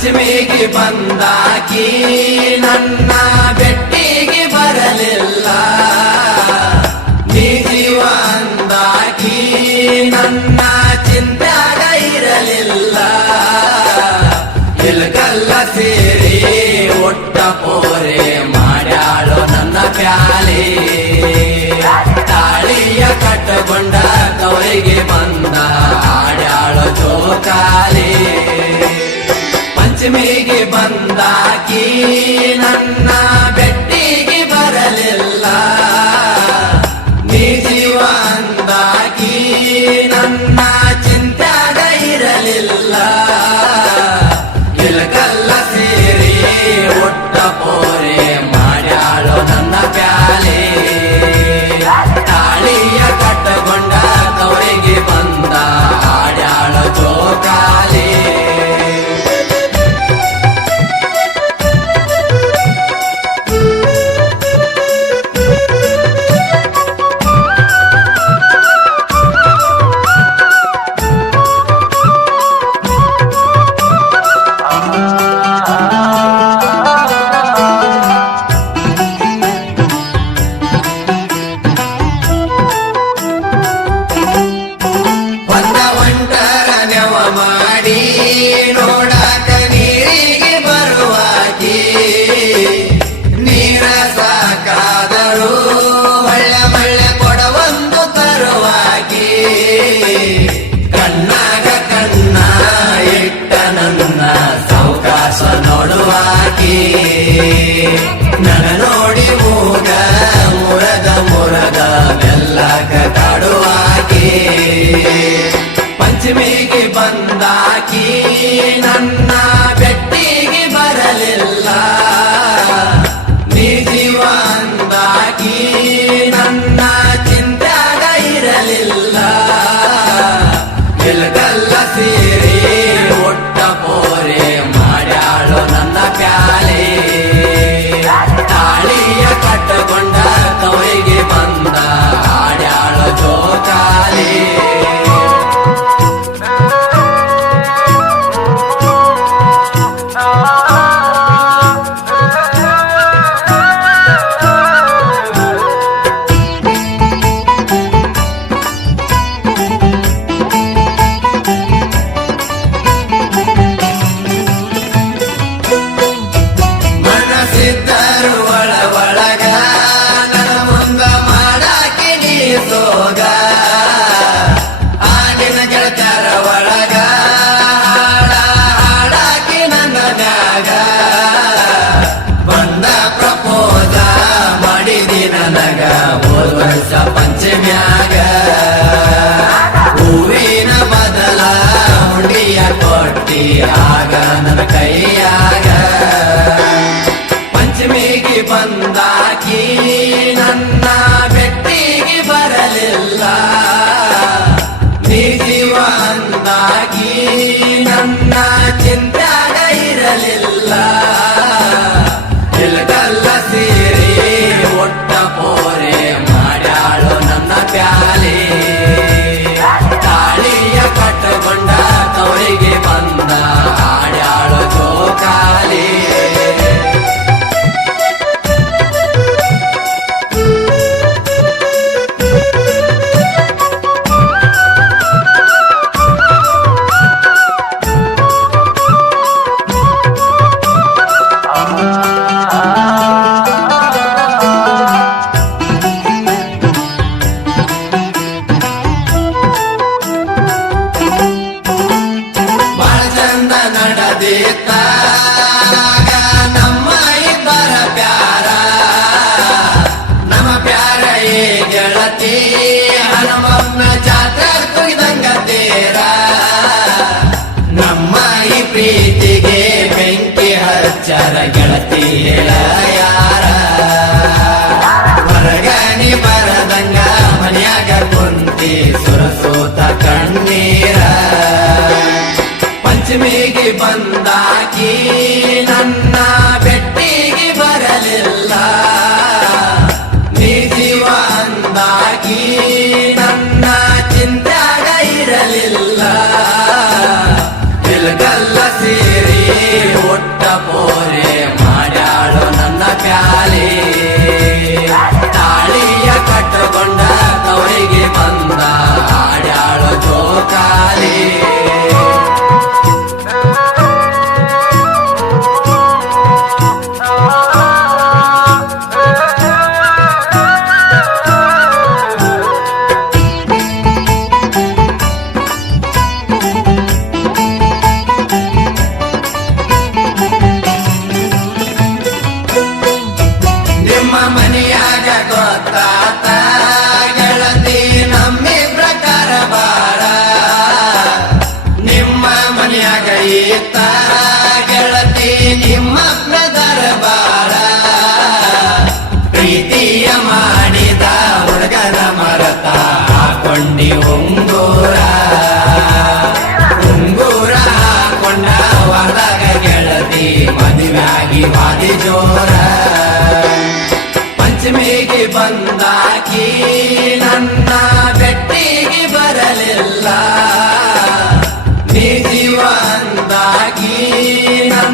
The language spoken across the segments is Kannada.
ಪಂಚಮಿಗೆ ಬಂದಾಕಿ ನನ್ನ ಬೆಟ್ಟಿಗೆ ಬರಲಿಲ್ಲ, ನೀ ಜೀವ ಅಂದಾಕಿ ನನ್ನ ಚಿಂತ್ಯಾಗ ಇರಲಿಲ್ಲ. ಇಲ್ಗಲ್ಲ ಸೇರಿ ಒಟ್ಟ ಪೋರೆ ಮಾಡ್ಯಾಳೋ ನನ್ನ ಪ್ಯಾಲೆ, ತಾಳಿಯ ಕಟ್ಟಗೊಂಡ ತವರಿಗೆ ಬಂದ ಆಡ್ಯಾಳೋ ಜೋಕಾಲಿ. ಪಂಚಮಿಗೆ ಬಂದಾಕಿ ನನ್ನ ಬೆಟ್ಟಿಗೆ ಬರಲಿಲ್ಲ, ನೀ ಜೀವ ಅಂದಾಕಿ ನನ್ನ ಚಿಂತ್ಯಾಗ ಇರಲಿಲ್ಲ. ಇಲ್ಗಲ್ಲ ಸೇರಿ ಒಟ್ಟ ಪೋರೆ ಮಾಡ್ಯಾಳೋ ನನ್ನ ಪ್ಯಾಲೆ, ತಾಳಿಯ ಕಟ್ಟಗೊಂಡ ತವರಿಗೆ ಬಂದ ಆಡ್ಯಾಳೋ ಜೋಕಾಲಿ. ನೋಡಾಕ ನೀರಿಗೆ ಬರುವಾಕಿ, ನೀರ ಸಾಕಾದರೂ ಹೊಳ್ಳೆ ಮಳ್ಳೆ ಕೊಡವೊಂದು ತರುವಾಕಿ. ಕಣ್ಣಾಗ ಕಣ್ಣ ಇಟ್ಟ ನನ್ನ ಸಾವಕಾಶ ನೋಡುವಾಕಿ, ನನ ನೋಡಿ ಮೂಗ ಮುರದ ಮುರದ ಮೆಲ್ಲಕ ಕಾಡುವಾಕಿ. ಪಂಚಮಿಗೆ ಬಂದಾಕಿ ನನ್ನ ಬೆಟ್ಟಿಗೆ ಬರಲಿಲ್ಲ, ನೀ ಜೀವ ಅಂದಾಕಿ ನನ್ನ ಚಿಂತ್ಯಾಗ ಇರಲಿಲ್ಲ. ಇಲ್ಗಲ್ಲ ಸೇರಿ ಒಟ್ಟ ಪೋರೆ ಮಾಡ್ಯಾಳೋ ನನ್ನ ಪ್ಯಾಲೆ, ತಾಳಿಯ ಕಟ್ಟಗೊಂಡ ತವರಿಗೆ ಬಂದ ಆಡ್ಯಾಳೋ ಜೋಕಾಲಿ. ಮನಸ್ಸಿದ್ದರು ಒಳಗ ನನ್ನ ಮುಂದ ಮಾಡಾಕಿ ನೀ ಸೋಗ, ಆಗಿನ ಗೆಳತರ ಒಳಗ ಹಾಡಾಕಿ ನನ್ನ ಮ್ಯಾಗ. ಬಂದ ಪ್ರಪೋಸ ಮಾಡಿದಿ ನನಗ ಹೋದ ವರ್ಷ ಪಂಚಮ್ಯಾಗ, ಹೂವಿನ ಬದಲ ಹುಂಡಿಯ ಕೊಟ್ಟಿ ಆಗ ನನ್ನ ಕೈಯಾಗ. ಪಂಚಮಿಗೆ ಬಂದಾಕಿ ನನ್ನ ಬೆಟ್ಟಿಗೆ ಬರಲಿಲ್ಲ, ನೀ ಜೀವ ಅಂದಾಕಿ ನನ್ನ ಚಿಂತ್ಯಾಗ ಇರಲಿಲ್ಲ. ಇಲ್ಗಲ್ಲ ಸೇರಿ ಒಟ್ಟ ಪೋರೆ ಮಾಡ್ಯಾಳೋ ನನ್ನ ಪ್ಯಾಲೆ, ತಾಳಿಯ ಕಟ್ಟಗೊಂಡ ತವರಿಗೆ ಬಂದ ಆಡ್ಯಾಳೋ ಜೋಕಾಲಿ. ಬಾಳ ಚಂದ ನಡೆದಿತ್ತ ನಮ್ಮ ಇಬ್ಬರ ಪ್ಯಾರ, ನಮ್ಮ ಪ್ಯಾರ ಏ ಗೆಳತಿ ಹನುಮಪ್ಪನ ಜಾತ್ರೆ ತುಗಿದಂಗ ತೇರ. ನಮ್ಮ ಈ ಪ್ರೀತಿಗೆ ಬೆಂಕಿ ಹಚ್ಚರ ಗೆಳತಿ ಹೇಳ ಯಾರ, ಹೊರಗನಿ ಬರದಂಗ ಮನ್ಯಾಗ ಕುಂತಿ ಸುರಸೂತ ಕಣ್ಣೀರ. ಪಂಚಮಿಗೆ ಬಂದಾಕಿ ನನ್ನ ಬೆಟ್ಟಿಗೆ ಬರಲಿಲ್ಲ, ನೀ ಜೀವ ಅಂದಾಕಿ ನನ್ನ ಚಿಂತ್ಯಾಗ ಇರಲಿಲ್ಲ. ಇಲ್ಗಲ್ಲ ಸೇರಿ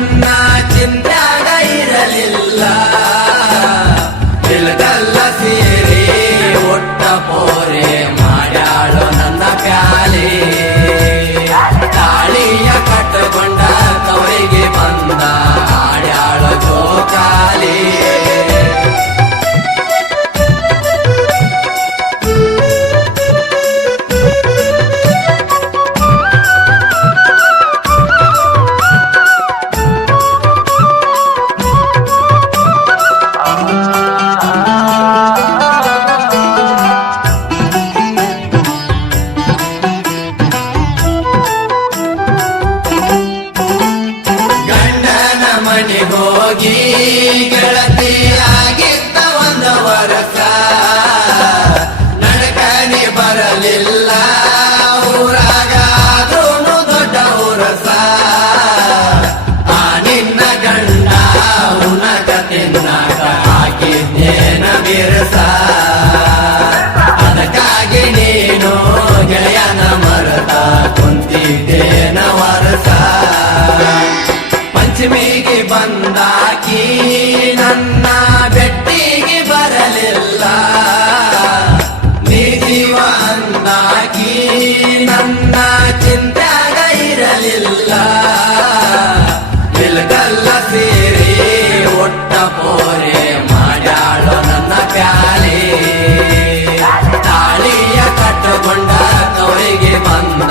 ನನ್ನ ಚಿಂತ್ಯಾಗ ಇರಲಿಲ್ಲ ಇಲ್ಗಲ್ಲ ಸೇರಿ ಒಟ್ಟ ಪೋರೆ ಮಾಡ್ಯಾಳು ನನ್ನ ಪ್ಯಾಲೆ ತಾಳಿಯ ಕಟ್ಟಕೊಂಡ ತವರಿಗೆ ಬಂದ ಆಡ್ಯಾಳು ಜೋಕಾಲಿ ಹೋಗಿ ಗೆಳತಿ ಆಗಿದ್ದ ಒಂದು ವರ್ಷ ನಡಕನೆ ಬರಲಿಲ್ಲ ಊರಾಗಾದ್ರೂ ದೊಡ್ಡ ಉರಸ ಆ ನಿನ್ನ ಗಂಡ ಉನಕ ತಿನ್ನಕ ಹಾಕಿದ್ದೇನ ಬಿರಸ ಅದಕ್ಕಾಗಿ ನೀನು ಗೆಳೆಯನ ಮರತ ಕುಂತಿದ್ದೇನ ವರಸ ಪಂಚಮಿಗೆ ಬಂದಾಕಿ ನನ್ನ ಬೆಟ್ಟಿಗೆ ಬರಲಿಲ್ಲ ನೀ ಜೀವ ಅಂದಾಕಿ ನನ್ನ ಚಿಂತ್ಯಾಗ ಇರಲಿಲ್ಲ ಇಲ್ಗಲ್ಲ ಸೇರಿ ಒಟ್ಟ ಪೋರೆ ಮಾಡ್ಯಾಳು ನನ್ನ ಪ್ಯಾಲೆ ತಾಳಿಯ ಕಟ್ಟಕೊಂಡ ತವರಿಗೆ ಬಂದ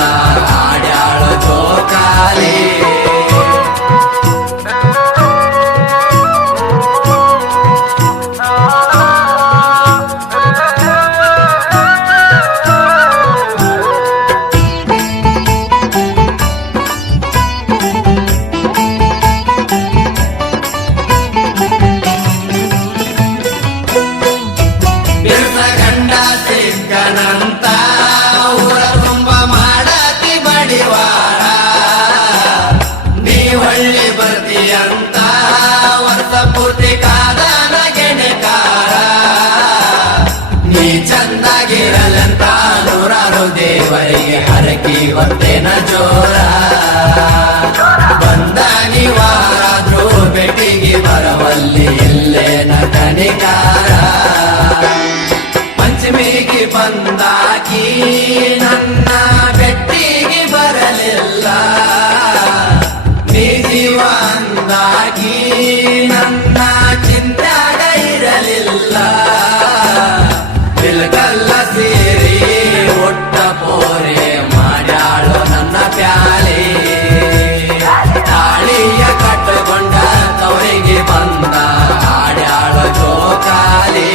ಆಡ್ಯಾಳು ಜೋಕಾಲಿ ಸಿಕ್ಕನಂತ ಊರ ತುಂಬ ಮಾಡತಿ ಬಡಿವಾರ ನೀ ಹೊಳ್ಳಿ ಬರ್ತೀಯಂತ ವರ್ಷ ಪೂರ್ತಿ ಕಾದನ ಗೆಣೆಕಾರ ನೀ ಚಂದಾಗಿರಲಂತ ನೂರಾರು ದೇವರಿಗೆ ಹರಕಿ ಬರ್ತೇನ ಜೋರ ಬಂದ ನಿವಾರಾದ್ರೂ ಬೆಟ್ಟಿಗೆ ಬರವಲ್ಲಿ ಇಲ್ಲೇನ ಕಣಿಕಾರ ಪಂಚಮಿಗೆ ಬಂದಾಕಿ ನನ್ನ ಬೆಟ್ಟಿಗೆ ಬರಲಿಲ್ಲ ನೀ ಜೀವ ಅಂದಾಕಿ ನನ್ನ ಚಿಂತ್ಯಾಗ ಇರಲಿಲ್ಲ ಇಲ್ಗಲ್ಲ ಸೇರಿ ಒಟ್ಟ ಪೋರೆ ಮಾಡ್ಯಾಳು ನನ್ನ ಪ್ಯಾಲೆ ತಾಳಿಯ ಕಟ್ಟಕೊಂಡ ತವರಿಗೆ ಬಂದ ಆಡ್ಯಾಳು ಜೋಕಾಲಿ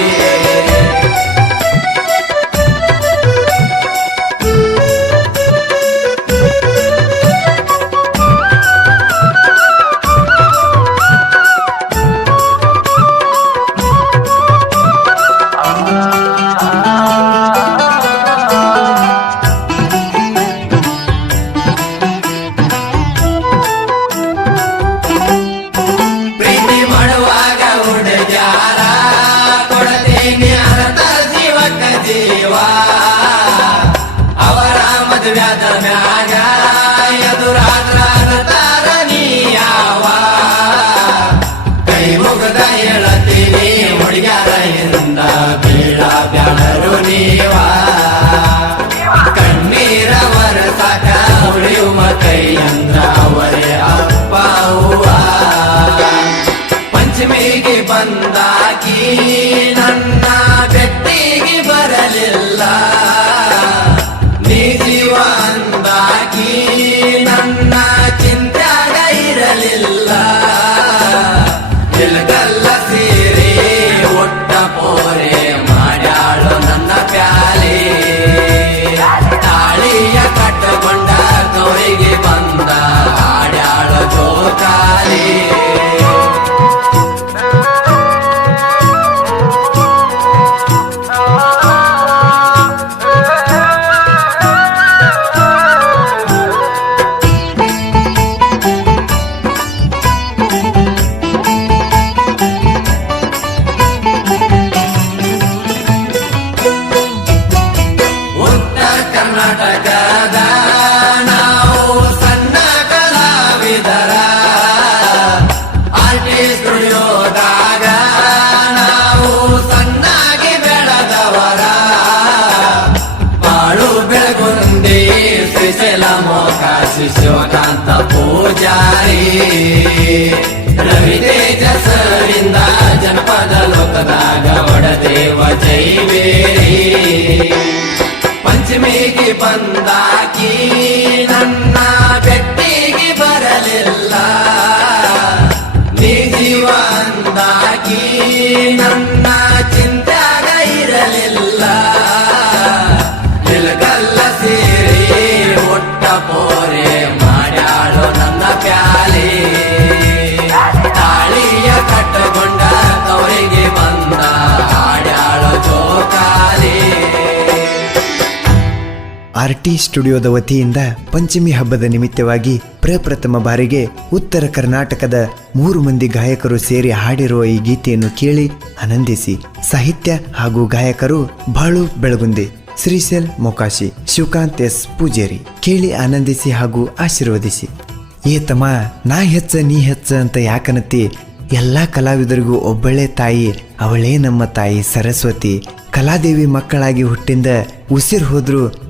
ಅವರ ಮದುವ್ಯಾದ ಮ್ಯಾಗ ಎದುರಾದ್ರ ತಾರನೀಯಾವ ಕೈ ಮುಗದ ಹೇಳತೀನಿ ಹುಡುಗ್ಯಾರ ಹಿಂದ ಬೀಳ ಬ್ಯಾಡರು ನೀವ ಕಣ್ಣೀರ ವರಸಾಕ ಉಳಿಯುವ ಕೈ ಅಂದ್ರ ಅವರೇ ಅಪ್ಪ ಅವ್ವ ಪಂಚಮಿಗೆ ಬಂದಾಕಿ ನನ್ನ ಬೆಟ್ಟಿಗೆ ಬರಲಿಲ್ಲ ನೀ ಜೀವ ಅಂದಾಕಿ ನನ್ನ ಚಿಂತ್ಯಾಗ ಇರಲಿಲ್ಲ ಇಲ್ಗಲ್ಲ ಸೇರಿ ಒಟ್ಟ ಪೋರೆ ಮಾಡ್ಯಾಳು ನನ್ನ ಪ್ಯಾಲೆ ತಾಳಿಯ ಕಟ್ಟಕೊಂಡ ತವರಿಗೆ ಬಂದ ಆಡ್ಯಾಳು ಜೋಕಾಲಿ ಪೂಜಾರಿ ರವಿತೇಜ ಸರಿಂದ ಜನಪದ ಲೋಕದಾಗ ಒಡದೇವ ಜೈವೇರಿ ಪಂಚಮಿಗೆ ಬಂದಾಕಿ ನನ್ನ ಬೆಟ್ಟಿಗೆ ಬರಲಿಲ್ಲ ನೀ ಜೀವ ಅಂದಾಕಿ ನನ್ನ ಚಿಂತ್ಯಾಗ ಇರಲಿಲ್ಲ ನಿಲಗಲ್ಲ ಸೇರಿ ಒಟ್ಟ ಪೋರೆ ಮಾಡ್ಯಾಳು ನನ್ನ ಪ್ಯಾಲಿ ತಾಳಿಯ ಕಟ್ಟಗೊಂಡ ತವರಿಗೆ ಬಂದ ಹಾಡ್ಯಾಳು ಜೋಕಾಲಿ. ಆರ್ಟಿ ಸ್ಟುಡಿಯೋದ ವತಿಯಿಂದ ಪಂಚಮಿ ಹಬ್ಬದ ನಿಮಿತ್ತವಾಗಿ ಪ್ರಪ್ರಥಮ ಬಾರಿಗೆ ಉತ್ತರ ಕರ್ನಾಟಕದ 3 ಮಂದಿ ಗಾಯಕರು ಸೇರಿ ಹಾಡಿರುವ ಈ ಗೀತೆಯನ್ನು ಕೇಳಿ ಆನಂದಿಸಿ. ಸಾಹಿತ್ಯ ಹಾಗೂ ಗಾಯಕರು ಬಾಳು ಬೆಳಗುಂದಿ, ಶ್ರೀಶೈಲ್ ಮೊಕಾಶಿ, ಶಿವಕಾಂತ್ ಎಸ್ ಪೂಜೇರಿ. ಕೇಳಿ ಆನಂದಿಸಿ ಹಾಗೂ ಆಶೀರ್ವದಿಸಿ. ಏ ತಮ್ಮ, ನಾ ಹೆಚ್ಚ ನೀ ಹೆಚ್ಚ ಅಂತ ಯಾಕನತಿ? ಎಲ್ಲಾ ಕಲಾವಿದರಿಗೂ ಒಬ್ಬಳೇ ತಾಯಿ, ಅವಳೇ ನಮ್ಮ ತಾಯಿ ಸರಸ್ವತಿ. ಕಲಾದೇವಿ ಮಕ್ಕಳಾಗಿ ಹುಟ್ಟಿಂದ ಉಸಿರು ಹೋದ್ರು